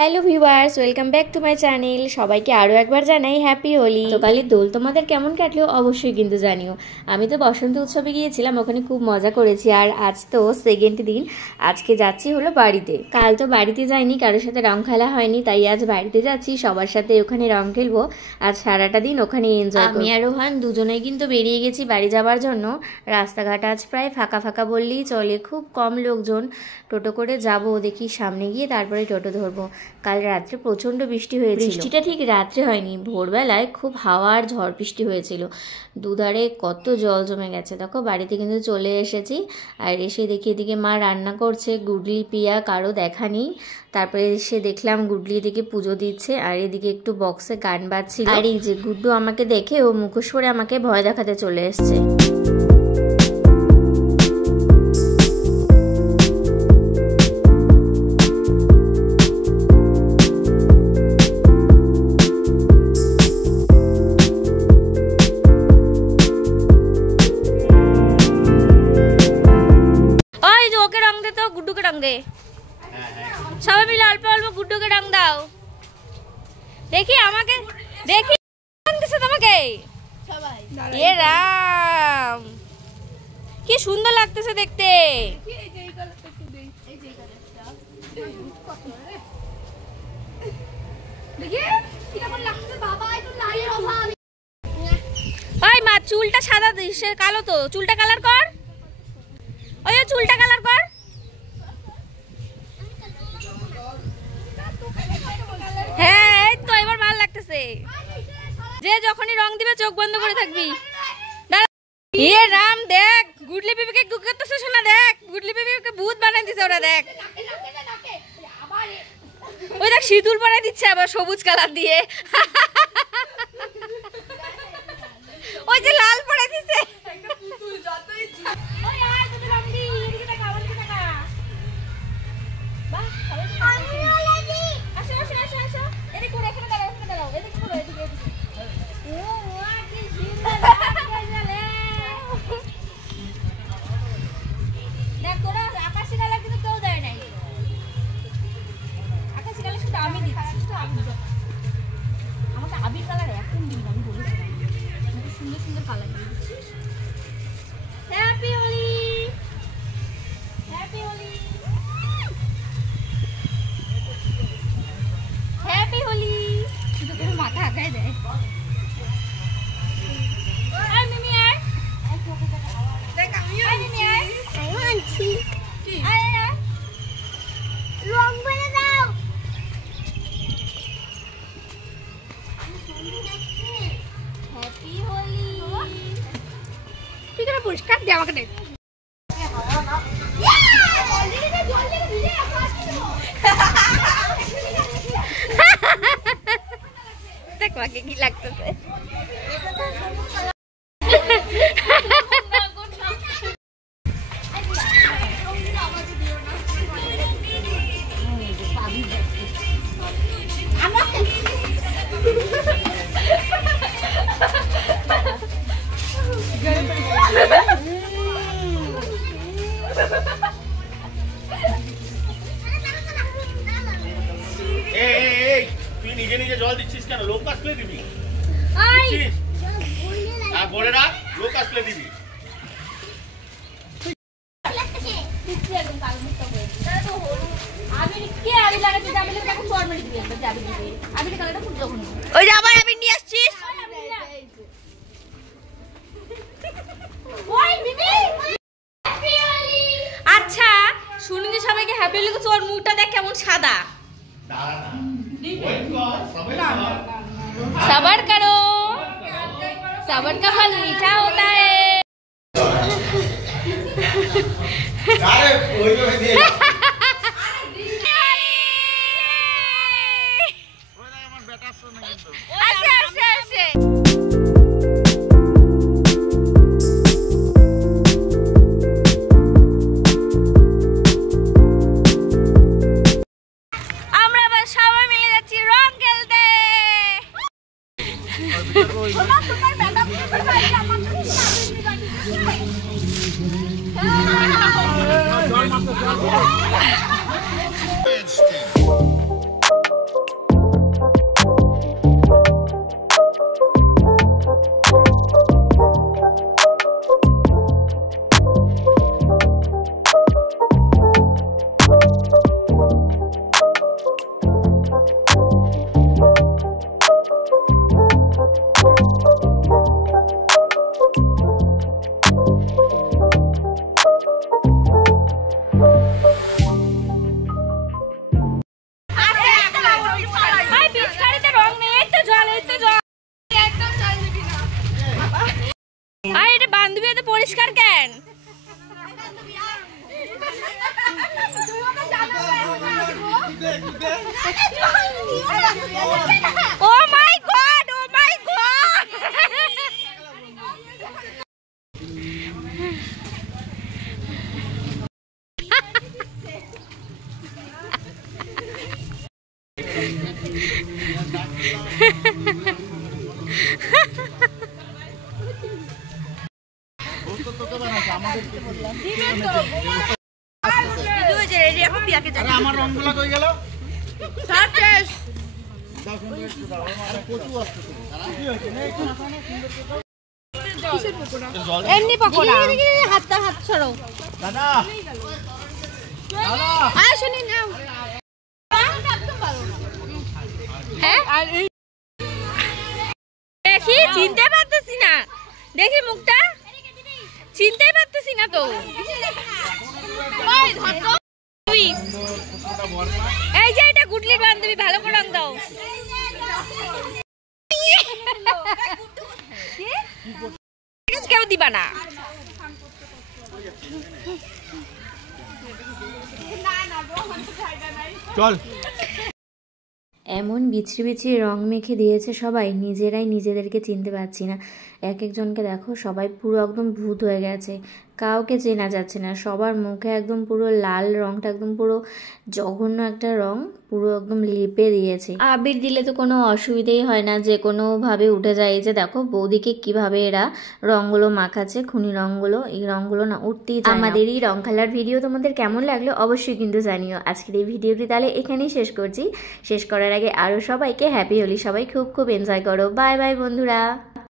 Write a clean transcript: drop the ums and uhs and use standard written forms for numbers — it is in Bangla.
Hello viewers, welcome back to my channel. সবাইকে আরও একবার জানাই হ্যাপি হোলি। তো কালের দোল তোমাদের কেমন কাটলো অবশ্যই কিন্তু জানিও। আমি তো বসন্ত উৎসবে গিয়েছিলাম, ওখানে খুব মজা করেছি। আর আজ তো সেকেন্ড দিন, আজকে যাচ্ছি হলো বাড়িতে। কাল তো বাড়িতে যাইনি, কারোর সাথে রং খেলা হয়নি, তাই আজ বাড়িতে যাচ্ছি, সবার সাথে ওখানে রং খেলবো। আজ সারাটা দিন ওখানে এনজয়। আমি আর রোহান দুজনেই কিন্তু বেরিয়ে গেছি বাড়ি যাওয়ার জন্য। রাস্তাঘাট আজ প্রায় ফাঁকা ফাঁকা বললেই চলে, খুব কম লোকজন। টোটো করে যাব, দেখি সামনে গিয়ে তারপরে টোটো ধরবো। কাল রাত্রে প্রচণ্ড বৃষ্টি হয়েছিল। বৃষ্টিটা ঠিক রাত্রে হয়নি, ভোরবেলায় খুব হাওয়া আর ঝড় বৃষ্টি হয়েছিল। দুধারে কত জল জমে গেছে। দেখো বাড়িতে কিন্তু চলে এসেছি। আর এসে দেখি এদিকে মা রান্না করছে, গুডলি পিয়া কারো দেখা নেই। তারপরে এসে দেখলাম গুডলি এদিকে পুজো দিচ্ছে, আর এদিকে একটু বক্সে গান বাজছিল। আর এই যে গুড্ডু আমাকে দেখে ও মুখোশ পরে আমাকে ভয় দেখাতে চলে এসছে। সবাই মিলে অল্প অল্প গুড্ডুকে রং দাও। দেখি আমাকে দেখি তোমাকে। এ রাম, কি সুন্দর লাগতেছে দেখতে। ওই মা, চুলটা সাদা দিস, কালো তো, চুলটা কালার কর। ওই চুলটা কালার কর। হ্যাঁ, এই তো এবার ভালো লাগতেছে। যে যখনই রং দিবে চোখ বন্ধ করে থাকবি। এ রাম, দেখ গুডলি পিপিকে ঢুকাতেছে শোনা, দেখ গুডলি পিপিকে ভূত বানাই দিছে ওরা, দেখ ওই দেখ সিঁদুর বানাই দিচ্ছে আবার সবুজ কালার দিয়ে। ওই যে লাল পরে দিছে। পরিষ্কার দিয়ে আমাকে দেখ। দেখ মাকে কি লাগতেছে। তুই নিজে নিজে জল দিচ্ছিস কেন? লোক আসলে দিবি, বলে রাখ, লোক আসলে দিবি। ওই যে আবার আমি নিয়ে আসছিস। আচ্ছা শুনুন, সবাইকে হ্যাপি হোলি করছো। ওর মুখটা দেখ কেমন সাদা। सबर करो, सबर का फल मीठा होता है। Bye. বান্ধবী এত পরিষ্কার কেন? ও মাই গড, ও মাই গড। আমার রংগুলো কই গেল? এমনি পকোড়া। হাতটা হাত ছড়ো দাদা, আসুন নাও। হ্যাঁ, দেখি চিনতে পারতেছি না, দেখি মুখটা চিনতে পারতেছি না তো। এই যে এটা গুডলির বান্ধবী, ভালো করে রং দাও। কেউ দিবা না। চল। এমন বিছড়ি বিছড়ি রং মেখে দিয়েছে সবাই, নিজেরাই নিজেদেরকে চিনতে পারছি না। এক একজনকে দেখো, সবাই পুরো একদম ভূত হয়ে গেছে, কাউকে চেনা যাচ্ছে না। সবার মুখে একদম পুরো লাল রংটা, একদম পুরো জঘন্য একটা রং পুরো একদম লেপে দিয়েছে। আবির দিলে তো কোনো অসুবিধেই হয় না, যে কোনোভাবে উঠে যায়। এই যে দেখো বৌদিকে কিভাবে এরা রঙগুলো মাখাচ্ছে, খুনি রঙগুলো, এই রঙগুলো না উঠতেই চায় না। আমাদের এই রং খেলার ভিডিও তোমাদের কেমন লাগলো অবশ্যই কিন্তু জানিও। আজকের এই ভিডিওটি তাহলে এখানেই শেষ করছি। শেষ করার আগে আরও সবাইকে হ্যাপি হোলি, সবাই খুব খুব এনজয় করো। বাই বাই বন্ধুরা।